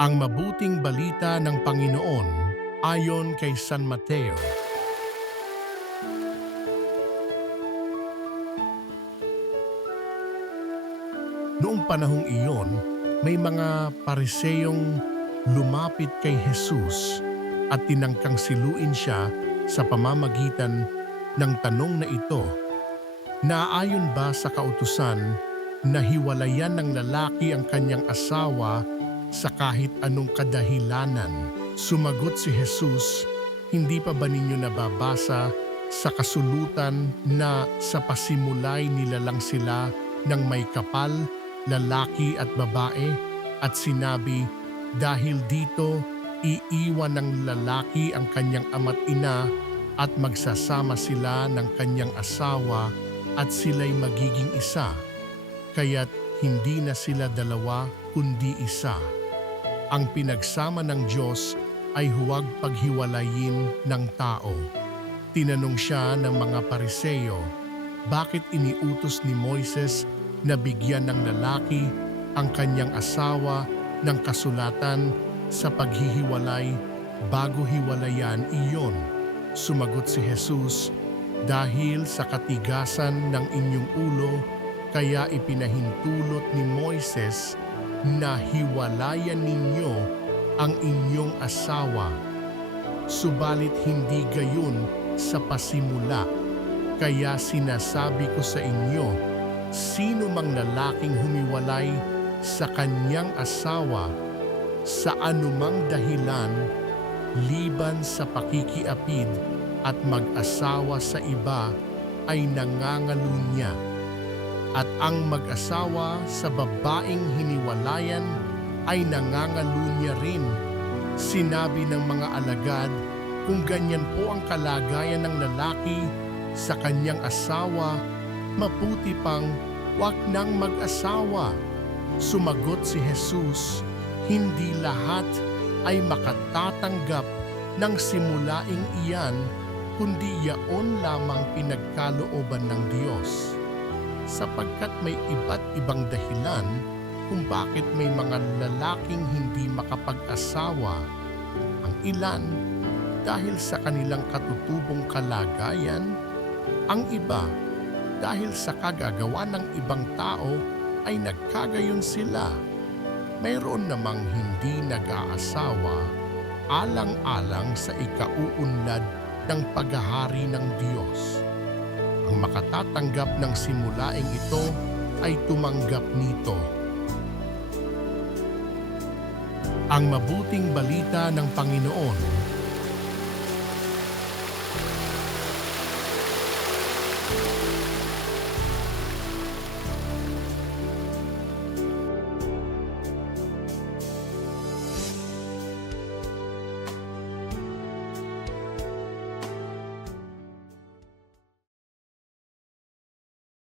Ang mabuting balita ng Panginoon ayon kay San Mateo. Noong panahong iyon, may mga Pariseyong lumapit kay Jesus at tinangkang siluin siya sa pamamagitan ng tanong na ito. Naaayon ba sa kautusan na hiwalayan ng lalaki ang kanyang asawa sa kahit anong kadahilanan? Sumagot si Jesus, "Hindi pa ba ninyo nababasa sa kasulutan na sa pasimulay nilalang sila ng may kapal, lalaki at babae, at sinabi, dahil dito iiwan ng lalaki ang kanyang ama't ina at magsasama sila ng kanyang asawa at sila'y magiging isa, kaya't hindi na sila dalawa kundi isa. Ang pinagsama ng Diyos ay huwag paghiwalayin ng tao." Tinanong siya ng mga Pariseyo, bakit iniutos ni Moises na bigyan ng lalaki ang kanyang asawa ng kasulatan sa paghihiwalay bago hiwalayan iyon? Sumagot si Jesus, "Dahil sa katigasan ng inyong ulo, kaya ipinahintulot ni Moises na hiwalayan ninyo ang inyong asawa. Subalit hindi gayon sa pasimula. Kaya sinasabi ko sa inyo, sino mang lalaking humiwalay sa kanyang asawa sa anumang dahilan liban sa pakikiapid at mag-asawa sa iba ay nangangalunya. At ang mag-asawa sa babaeng hiniwalayan ay nangangalunya rin. Sinabi ng mga alagad, kung ganyan po ang kalagayan ng lalaki sa kanyang asawa, mabuti pang wag nang mag-asawa." Sumagot si Jesus, "Hindi lahat ay makatatanggap ng simulaing iyan, kundi yaon lamang pinagkalooban ng Diyos. Sapagkat may iba't ibang dahilan kung bakit may mga lalaking hindi makapag-asawa. Ang ilan dahil sa kanilang katutubong kalagayan, ang iba dahil sa kagagawa ng ibang tao ay nagkagayon sila. Mayroon namang hindi nag-aasawa alang-alang sa ikauunlad ng paghahari ng Diyos. Ang makatatanggap ng simulaing ito ay tumanggap nito." Ang mabuting balita ng Panginoon